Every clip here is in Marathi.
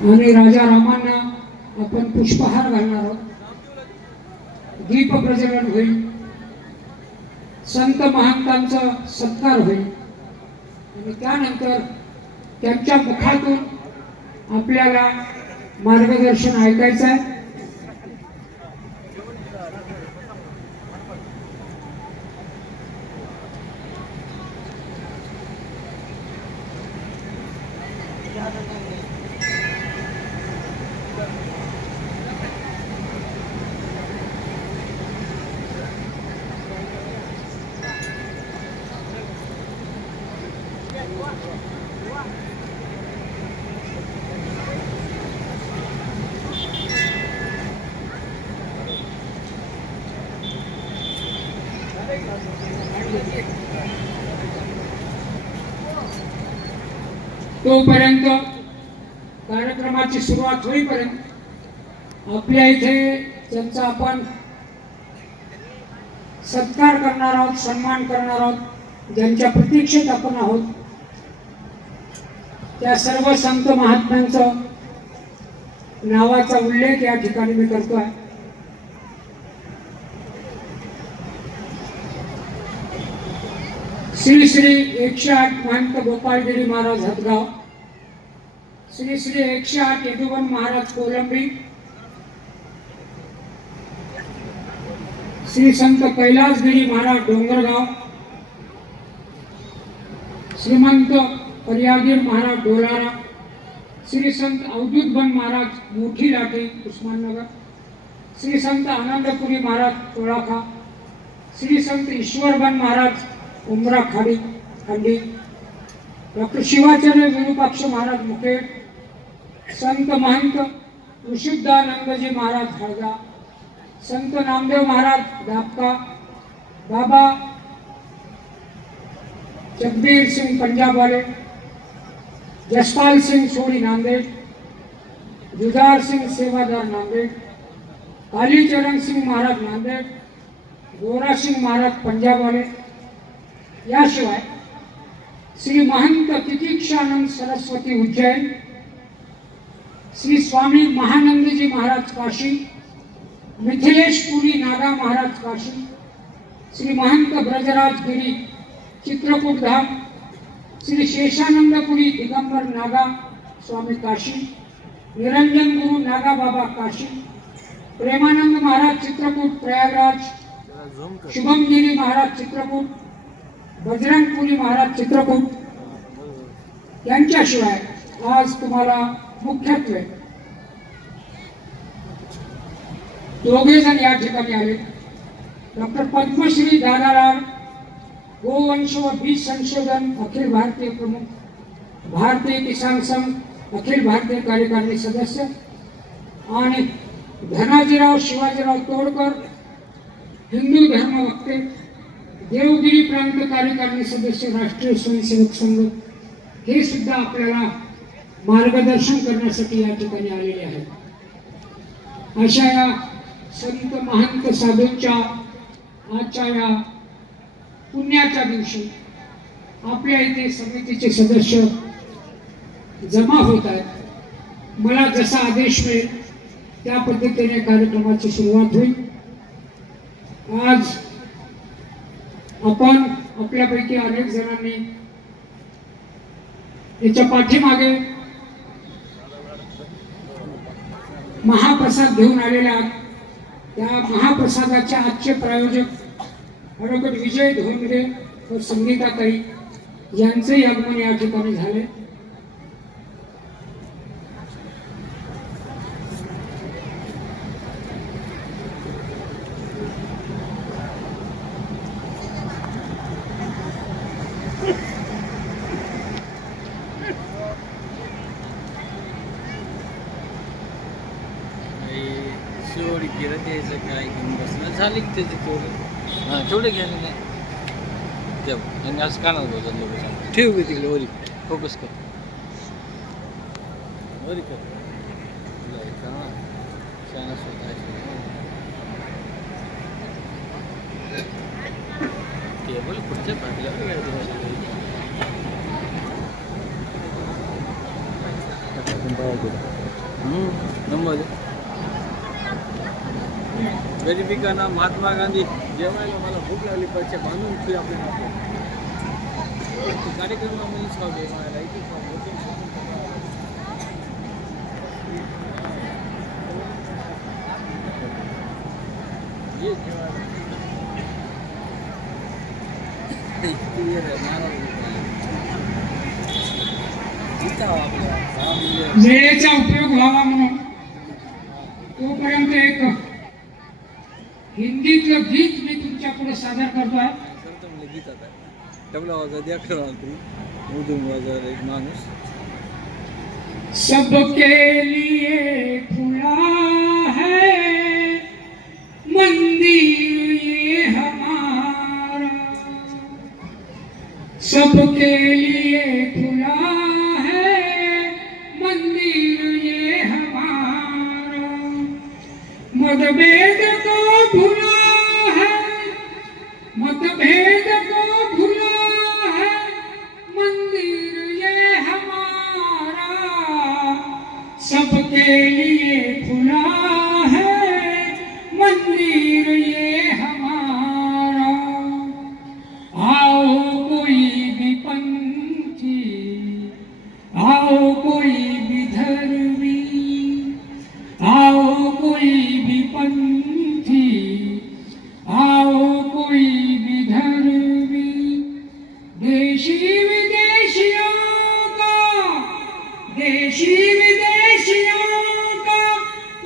आणि राजा रामांना आपण पुष्पहार घालणार आहोत. दीप प्रज्वलन होईल, संत महंतांचा सत्कार होईल आणि त्यानंतर त्यांच्या मुखातून आपल्याला मार्गदर्शन ऐकायचं आहे. तोपर्यंत कार्यक्रमाची सुरुवात होईपर्यंत आपल्या इथे त्यांचा आपण सत्कार करणार आहोत, सन्मान करणार आहोत. ज्यांच्या प्रतीक्षेत आपण आहोत त्या सर्व संत महात्म्यांचा नावाचा उल्लेख या ठिकाणी मी करतोय. श्री श्री 108 महंत गोपाळगिरी महाराज हदगाव, श्री श्री 108 यदुवन महाराज कोलंबी, श्री संत कैलासगिरी महाराज डोंगरगाव, श्रीमंत पर्यागीर महाराज डोलारा, श्री संत अवधूतबन महाराज मोठी लाठी उस्माननगर, श्री संत आनंदपुरी महाराज तोळाखा, श्री संत ईश्वरबन महाराज उमरा खांडी, डॉक्टर शिवाचार्य विरूपाक्ष महाराज मुखेड, संत महंत ऋषिदानंदजी महाराज हळगा, संत नामदेव महाराज दापका, बाबा जगबीर सिंह पंजाब वाले, जसपाल सिंह सोडी नांदेड़, जुदार सिंह सेवादार नांदेड़, कालीचरण सिंह महाराज नांदेड़, गोरा सिंह महाराज पंजाब वाले, याशिवाय श्री महंत तितिक्षानंद सरस्वती उज्जैन, श्री स्वामी महानंदजी महाराज काशी, मिथिलेश पुरी नागा महाराज काशी, श्री महंत ब्रजराज गिरी चित्रकूट धाम, श्री शेषानंदपुरी दिगंबर नागा स्वामी काशी, निरंजन गुरु नागा बाबा काशी, प्रेमानंद महाराज चित्रकूट प्रयागराज, शुभमगिरी महाराज चित्रकूट, बजरंगपुरी महाराज चित्रकूट यांच्याशिवाय आज तुम्हाला मुख्यत्वे दोघे जण या ठिकाणी आले. डॉक्टर पद्मश्री दादाराव गोवंश व बीज संशोधन अखिल भारतीय प्रमुख, भारतीय किसान संघ अखिल भारतीय कार्यकारिणी सदस्य आणि धनाजीराव शिवाजीराव तोडकर हिंदू धर्म वक्ते, देवगिरी प्रांत कार्यकारिणी सदस्य राष्ट्रीय स्वयंसेवक संघ हे सुद्धा आपल्याला मार्गदर्शन करण्यासाठी या ठिकाणी आलेले आहेत. अशा या संत महंत साधूंच्या आजच्या या पुण्याच्या दिवशी आपल्या इथे समितीचे सदस्य जमा होत आहेत. मला जसा आदेश मिळेल त्या पद्धतीने कार्यक्रमाची सुरुवात होईल. आज आपण आपल्यापैकी अनेक जणांनी याच्या पाठीमागे महाप्रसाद घेऊन आलेले आहेत. त्या महाप्रसादाचे आजचे प्रायोजक ॲडव्होकेट विजय धोंडगे व संगीताताई यांचे आगमन या ठिकाणी झाले. शेवटी गेलं द्यायचं काय घेऊन बसणं झाले की त्याचे तेवढं हां तेवढं घ्यायला नाही ठेव आणि असं कानात बघत लोक ठेव की तिकडे वरी फोकस कर वरी कर शाना टेबल पुढच्या बाजूला नंबर गरिबी का नाम महात्मा गांधी जेवायला मला भूक लागली पैसे बांधून ठेवी आपले कार्यक्रमामध्ये खाऊ जेवायला इथे ये जेवायला वेळेचा उपयोग व्हावा म्हणून तोपर्यंत एक हिंदीतलं गीत मी तुमच्या पुढे सादर करतोय. गीत आता तबला वाजवा द्या खरं मधून वाजवायला एक माणूस. सबके लिए खुला है मंदिर ये हमारा, सबके लिए खुला है मंदिर ये हमारा, मतभेद को भुला है, मतभेद को भुला है मंदिर ये हमारा, सबके लिए खुला है मंदिर ये हमारा. आओ कोई भी पंथी, आओ कोई भी धर्मी, आओ कोई भी पंथी, आओ कोई भी धर्मी, देशी विदेशियों का, देशी विदेशियों का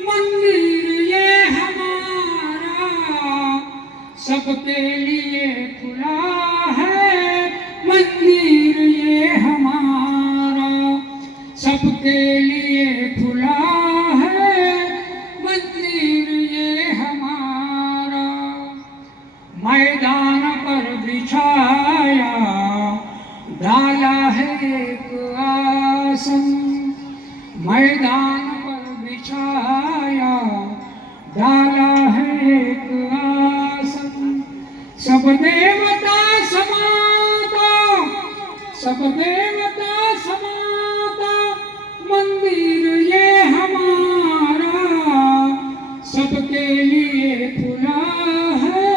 मंदिर ये हमारा, सबके लिए खुला है मंदिर ये हमारा, सबके लिए खुला है मंदिर ये हमारा. मैदान पर बिछाया डाला है एक आसन, मैदान पर बिछाया डाला है एक आसन, सब देवता समाता, सब देवता समाता मंदिर ये हमारा, सबके लिए खुला है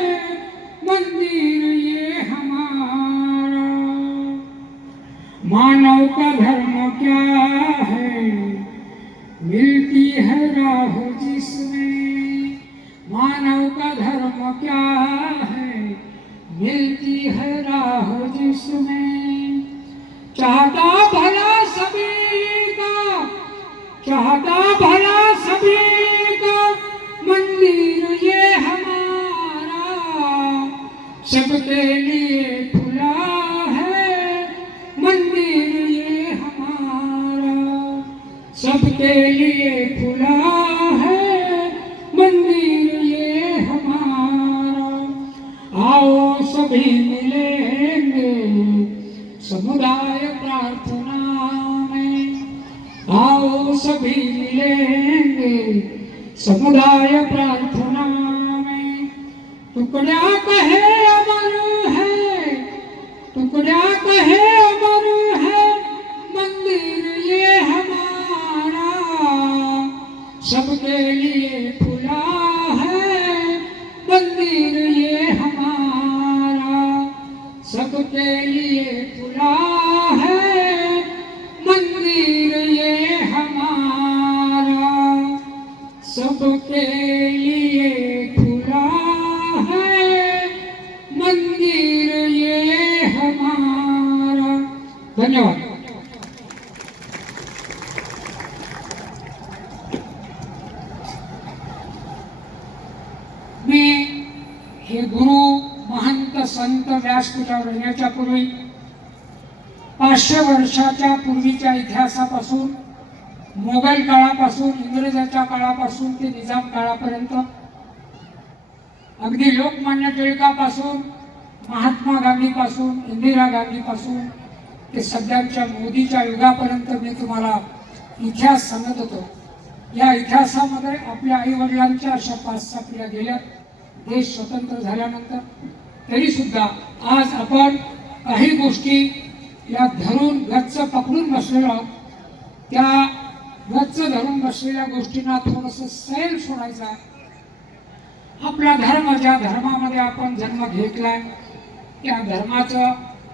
मंदिर ये हमारा. मानव का धर्म क्या है मिलती है राह जिसमें, मानव का धर्म क्या है मिलती है राह जिसमें, चाहता भला सभी का, चाहता भला सभी का मंदिर ये हमारा, सबके लिए खुला है मंदिर ये हमारा, सबके लिए खुला है मंदिर ये हमारा. आओ सभी मिलेंगे समुदाय प्रार्थना में, आओ सभी मिलेंगे समुदाय प्रार्थना में, टुकड़ा कहे अमर है, टुकड़ा कहे अमर है मंदिर ये हमारा, सबके लिए खुला है मंदिर ये हमारा, सबके लिए खुला है मंदिर ये हमारा, सबके लिए खुला है मंदिर ये हमारा. धन्यवाद. मी हे गुरु महंत संत व्यासपीठावर येण्याच्या पूर्वी 500 वर्षाच्या पूर्वीच्या इतिहासापासून, मोगल काळापासून, इंग्रजाच्या काळापासून ते निजाम काळापर्यंत, अगदी लोकमान्य टिळकापासून, महात्मा गांधीपासून, इंदिरा गांधीपासून ते सध्याच्या मोदीच्या युगापर्यंत मी तुम्हाला इतिहास सांगत होतो. या इतिहासामध्ये आपल्या आई वडिलांच्या अशा 5-6 पिढ्या गेल्या देश स्वतंत्र झाल्यानंतर, तरी सुद्धा आज आपण काही गोष्टी या धरून गच्च पकडून बसलेलो आहोत. त्या गच्च धरून बसलेल्या गोष्टींना थोडस सैल सोडायचा आहे. आपला धर्म, ज्या धर्मामध्ये आपण जन्म घेतलाय त्या धर्माचं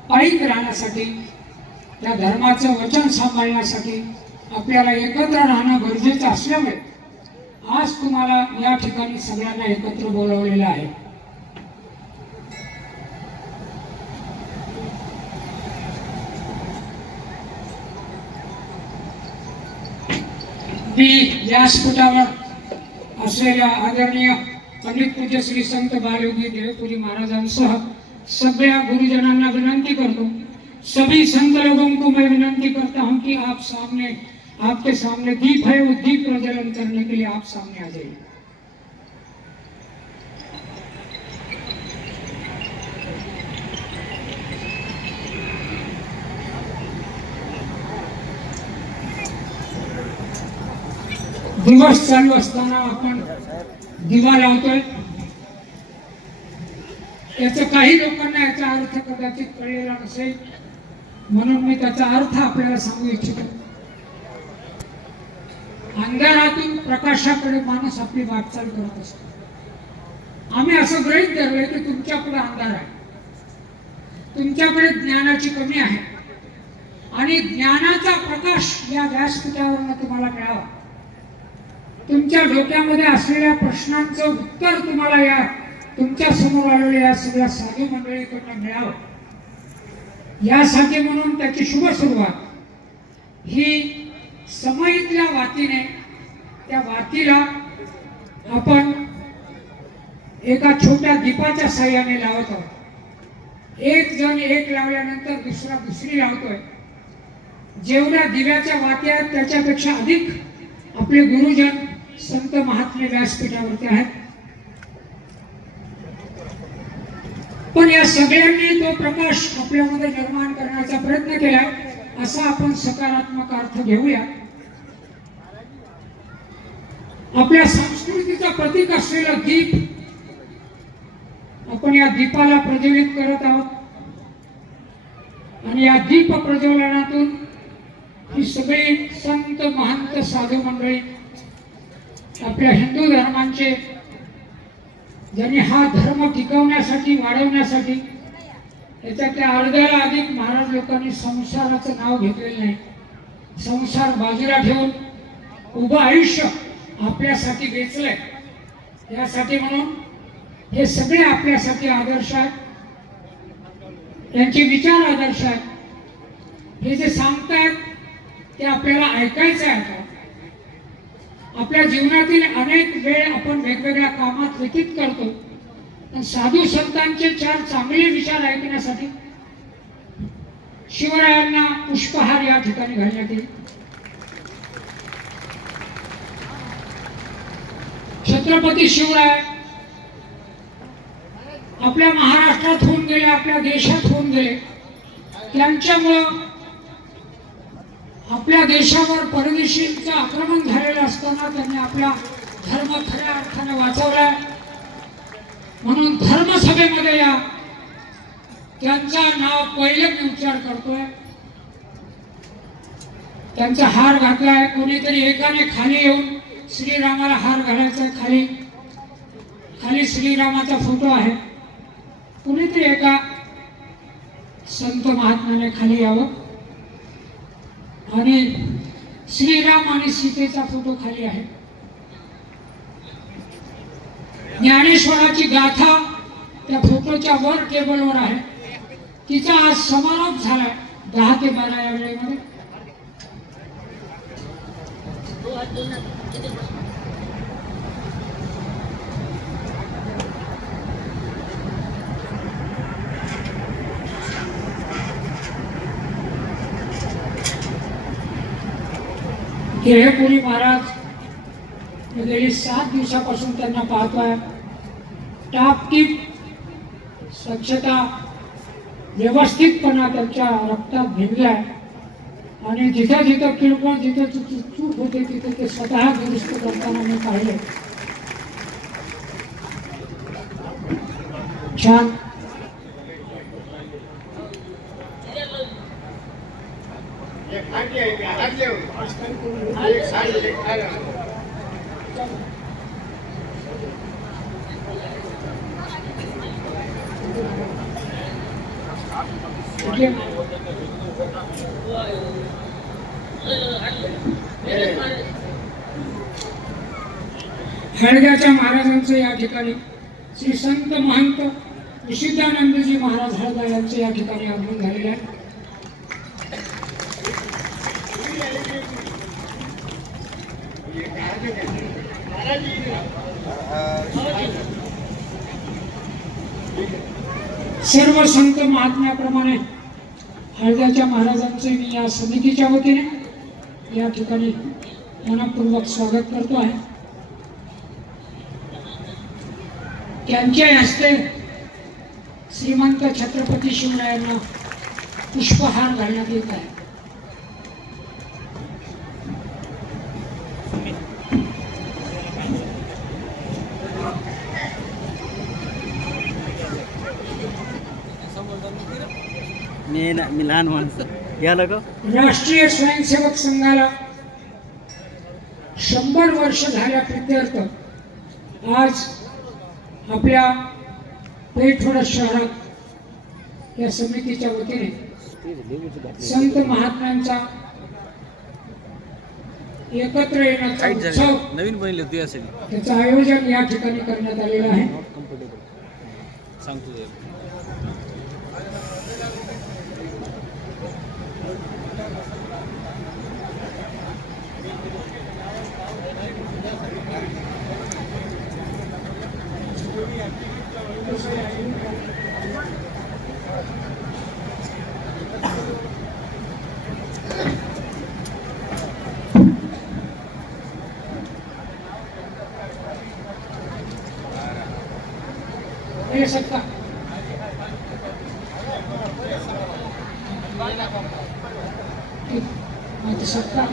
पायीक राहण्यासाठी, त्या धर्माचं वचन सांभाळण्यासाठी आपल्याला एकत्र राहणं गरजेचं असल्यामुळे आज तुम्हाला या ठिकाणी सगळ्यांना एकत्र बोलवलेलं आहे. मी व्यासपीठावर असलेल्या आदरणीय पंडित पूज्य श्री संत बालयोगी देवपुरी महाराजांसह सगळ्या गुरुजनांना विनंती करतो, सभी संत लोगों को मैं विनंती करता हूं कि आपके सामने दीप है, वो दीप प्रज्वलन करने के लिए आप सामने आ जाइए. दिवस चालू असताना आपण दिवा लावतोय. याचा काही लोकांना याचा अर्थ कदाचित कळलेला नसेल, म्हणून मी त्याचा अर्थ आपल्याला सांगू इच्छितो. अंधारातून प्रकाशाकडे माणूस आपली वाटचाल करत असतो. आम्ही असं गृहीत धरलंय की तुमच्याकडे अंधार आहे, तुमच्याकडे ज्ञानाची कमी आहे आणि ज्ञानाचा प्रकाश या व्यासपीठावरून तुम्हाला मिळावा. तुमच्या डोक्यामध्ये असलेल्या प्रश्नांचं उत्तर तुम्हाला या तुमच्या समोर आलेल्या या सगळ्या साधू मंडळीकडून मिळावं, यासाठी म्हणून त्याची शुभ सुरुवात ही समईतल्या वातीने, त्या वातीला आपण एका छोट्या दीपाच्या साह्याने लावत आहोत. एक जण एक लावल्यानंतर दुसरा दुसरी लावतोय. जेवढ्या दिव्याच्या वाती आहेत त्याच्यापेक्षा अधिक आपले गुरुजन संत महात्मे व्यासपीठावरती आहेत. पण या सगळ्यांनी तो प्रकाश आपल्यामध्ये निर्माण करण्याचा प्रयत्न केला, असा आपण सकारात्मक अर्थ घेऊया. आपल्या संस्कृतीचं प्रतीक असलेलं दीप, आपण या दीपाला प्रज्वलित करत आहोत आणि या दीप प्रज्वलनातून ही सगळी संत महंत साधू मंडळी, आपल्या हिंदू धर्मांचे, ज्यांनी हा धर्म टिकवण्यासाठी, वाढवण्यासाठी, याच्यातल्या अर्ध्याला अधिक महाराज लोकांनी संसाराचं नाव घेतलेलं नाही. संसार बाजूला ठेवून उभं आयुष्य आपल्यासाठी वेचलंय. यासाठी म्हणून हे सगळे आपल्यासाठी आदर्श आहेत, त्यांचे विचार आदर्श आहेत. हे जे सांगतायत ते आपल्याला ऐकायचं आहे. आपल्या जीवनातील अनेक वेळ आपण वेगवेगळ्या कामात व्यतीत करतो, पण साधू संतांचे चार चांगले विचार ऐकण्यासाठी शिवरायांना पुष्पहार या ठिकाणी घालण्यात येईल. छत्रपती शिवराय आपल्या महाराष्ट्रात होऊन गेले, आपल्या देशात होऊन गेले. त्यांच्यामुळं आपल्या देशावर परदेशींचं आक्रमण झालेलं असताना त्यांनी आपला धर्म खऱ्या अर्थाने वाचवलाय. म्हणून धर्मसभेमध्ये या त्यांचा नाव पहिलं मी उच्चार करतोय. त्यांचा हार घातलाय. कोणीतरी एकाने खाली येऊन श्रीरामाला हार घालायचा, खाली खाली श्रीरामाचा फोटो आहे. कोणीतरी एका संत महात्म्याने खाली यावं आणि श्रीराम आणि सीतेचा फोटो खाली आहे. ज्ञानेश्वराची गाथा त्या फोटोच्या वर टेबलवर आहे. तिचा आज समारोप झालाय 10 ते 12 या वेळेमध्ये. देवपुरी महाराज गेली 7 दिवसापासून त्यांना पाहतोय. टापटीप स्वच्छता, व्यवस्थितपणा त्यांच्या रक्तात भिनलाय आणि जिथं जिथं किरकोळ, जिथे चूक होते तिथे ते स्वतः दुरुस्त करताना मी पाहिले. छान. हळद्याच्या महाराजांचं या ठिकाणी श्री संत महंत विशुद्धानंदजी महाराज हळदा यांचे या ठिकाणी आगमन झालेले आहे. सर्व संत महात्म्याप्रमाणे हळद्याच्या महाराजांचे मी या समितीच्या वतीने या ठिकाणी मनपूर्वक स्वागत करतो आहे. त्यांच्या हस्ते श्रीमंत छत्रपती शिवरायांना पुष्पहार घालण्यात येत आहे. मी लहान माणसं या लग राष्ट्रीय स्वयंसेवक संघाला 100 वर्ष झाल्या प्रित्यर्थ आज आपल्या पैठण शहरात या समितीच्या वतीने संत महात्म्यांचा एकत्र येण्याचा उत्सव नवीन बनले तू असेल त्याचं आयोजन या ठिकाणी करण्यात आलेलं आहे. सांगतो ये सबका मत सबका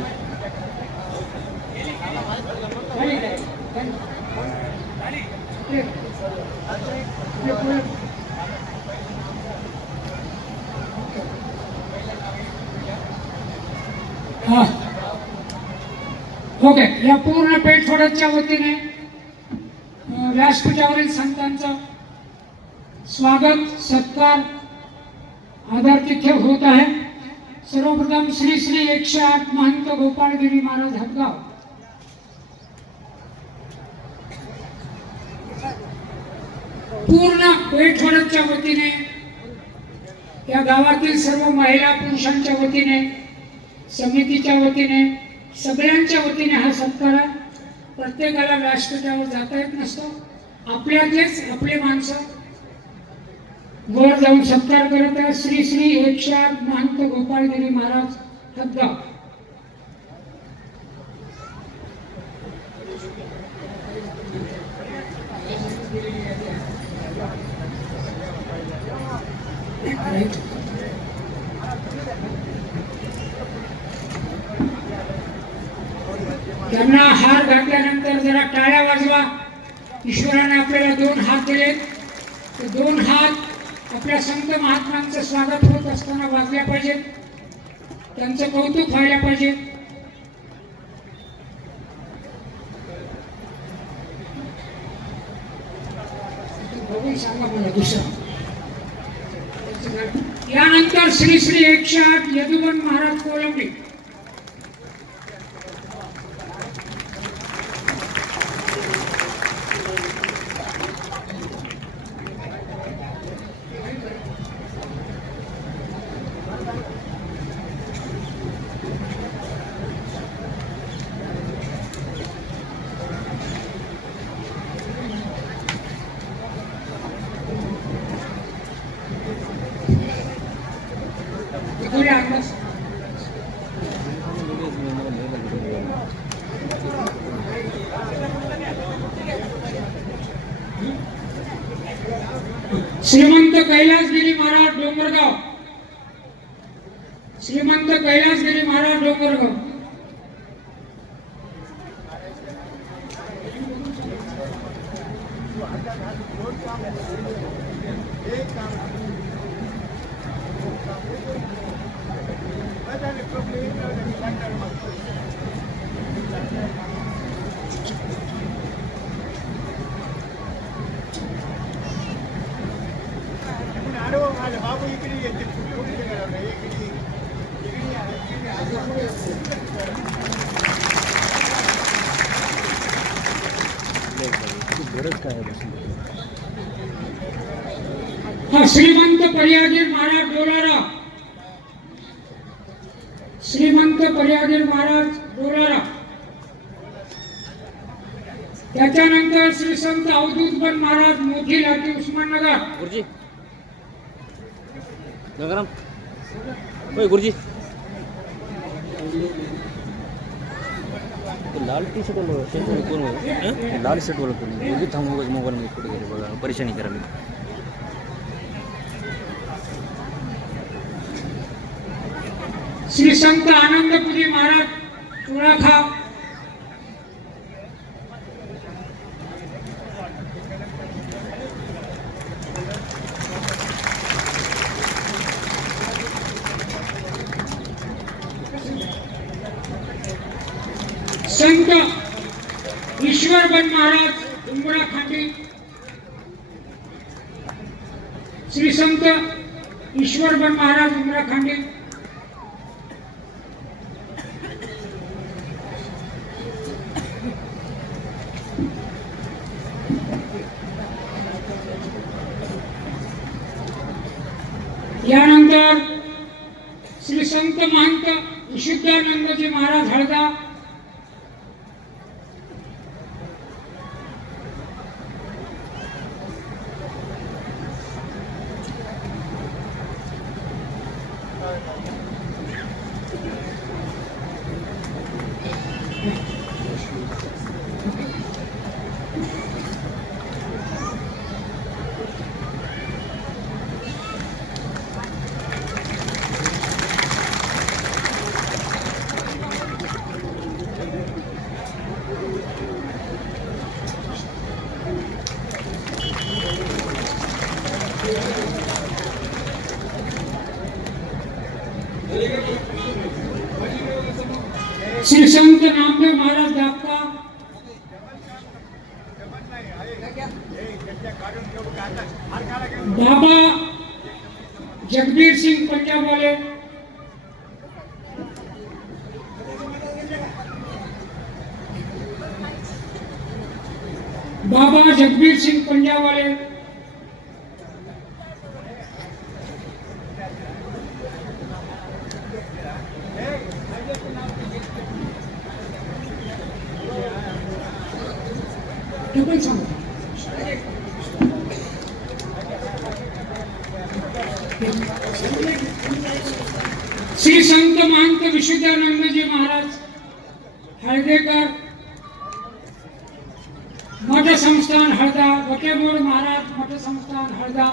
हाँ ओके. या पूर्ण पेठवड्याच्या वतीने व्यासपीठावरील संतांचा स्वागत सत्कार आदरातिथ्य होत आहे. सर्वप्रथम श्री श्री 108 महंत गोपाळगिरी महाराज हदगाव पूर्ण पेठवड्याच्या वतीने या गावातील सर्व महिला पुरुषांच्या वतीने समितीच्या वतीने सगळ्यांच्या वतीने हा सत्कार आहे. प्रत्येकाला व्यासपीठावर जाता येत नसतो. आपल्यातलेच आपले माणसं वर जाऊन सत्कार करत आहे. श्री श्री 108 महंत गोपाळगिरी महाराज हदगाव. त्यांना हार घातल्यानंतर जरा टाळ्या वाजवा. ईश्वराने आपल्याला 2 हात दिले. ते 2 हात आपल्या संत महात्म्यांचं स्वागत होत असताना वाजल्या पाहिजेत. त्यांचं कौतुक व्हायला पाहिजे. बघून सांगा मला दुसरं. यानंतर श्री श्री 108 यदुवन महाराज कोलंबी. श्रीमंत कैलासगिरी महाराज डोंगरगाव. श्रीमंत कैलासगिरी महाराज डोंगरगाव. हा श्रीमंत पर्यागीर महाराज डोलारा, श्रीमंत पर्यागीर महाराज डोलारा. त्याच्यानंतर श्री संत अवधूत बन महाराज मोठी लाठी उस्माननगर. गुरुजी गंगाराम ओय गुरुजी लाल टी शर्ट वाला शर्ट कोण होतं लाल शर्ट वाला कोण गुरुजी थांबू मोबाईल मध्ये कुठे गेले बघा परेशानी करा मी. श्री संत आनंदपुरी महाराज चोळाखा. संत ईश्वर बन महाराज उंबरा खांडी. श्री संत ईश्वर बन महाराज उंबरा खांडी. यानंतर श्री संत महंत विशुद्धानंदजी महाराज हळदा. श्री संत नामदेव महाराज दापका. बाबा जगबीर सिंह पंजाब वाले. बाबा जगबीर सिंह पंजाब वाले. श्री संत महंत विशुद्धानंदजी महाराज हळदेकर मठ संस्थान हळदा. वकेमूळ महाराज मठ संस्थान हळदा.